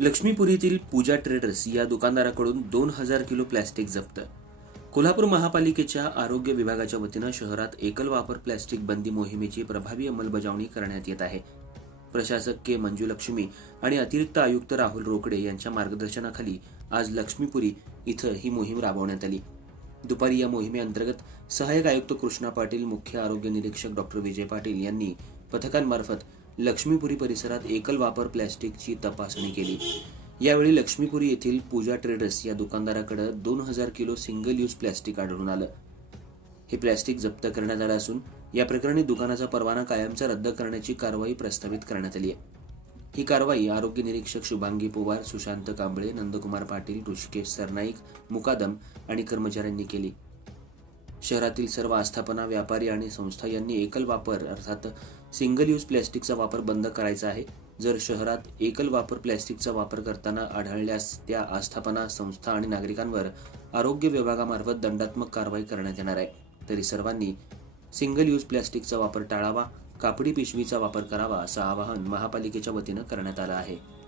लक्ष्मीपुरीतील पूजा traders या दुकानदाराकडून दोन हजार किलो प्लॅस्टिक जप्त. कोल्हापूर महापालिकेच्या आरोग्य विभागाच्या वतीनं शहरात एकल वापर प्लॅस्टिक बंदी मोहिमेची प्रभावी अंमलबजावणी करण्यात येत आहे. प्रशासक के. मंजू लक्ष्मी आणि अतिरिक्त आयुक्त राहुल रोकडे यांच्या मार्गदर्शनाखाली आज लक्ष्मीपुरी इथं ही मोहीम राबवण्यात आली. दुपारी या मोहिमेअंतर्गत सहाय्यक आयुक्त कृष्णा पाटील मुख्य आरोग्य निरीक्षक डॉक्टर विजय पाटील यांनी पथकांमार्फत लक्ष्मीपुरी परिसरात एकल वापर प्लॅस्टिकची तपासणी केली. यावेळी लक्ष्मीपुरी येथील पूजा ट्रेडर्स या दुकानदाराकडे दोन हजार किलो सिंगल यूज प्लॅस्टिक आढळून आलं. हे प्लॅस्टिक जप्त करण्यात आलं असून या प्रकरणी दुकानाचा परवाना कायमचा रद्द करण्याची कारवाई प्रस्तावित करण्यात आली आहे. ही कारवाई आरोग्य निरीक्षक शुभांगी पोवार सुशांत कांबळे नंदकुमार पाटील ऋषिकेश सरनाईक मुकादम आणि कर्मचाऱ्यांनी केली. शहरातील सर्व आस्थापना व्यापारी आणि संस्था यांनी एकल वापर अर्थात सिंगल यूज प्लॅस्टिकचा वापर बंद करायचा आहे. जर शहरात एकल वापर प्लॅस्टिकचा वापर करताना आढळल्यास त्या आस्थापना संस्था आणि नागरिकांवर आरोग्य विभागामार्फत दंडात्मक कारवाई करण्यात येणार आहे. तरी सर्वांनी सिंगल यूज प्लॅस्टिकचा वापर टाळावा कापडी पिशवीचा वापर करावा असं आवाहन महापालिकेच्या वतीनं करण्यात आलं आहे.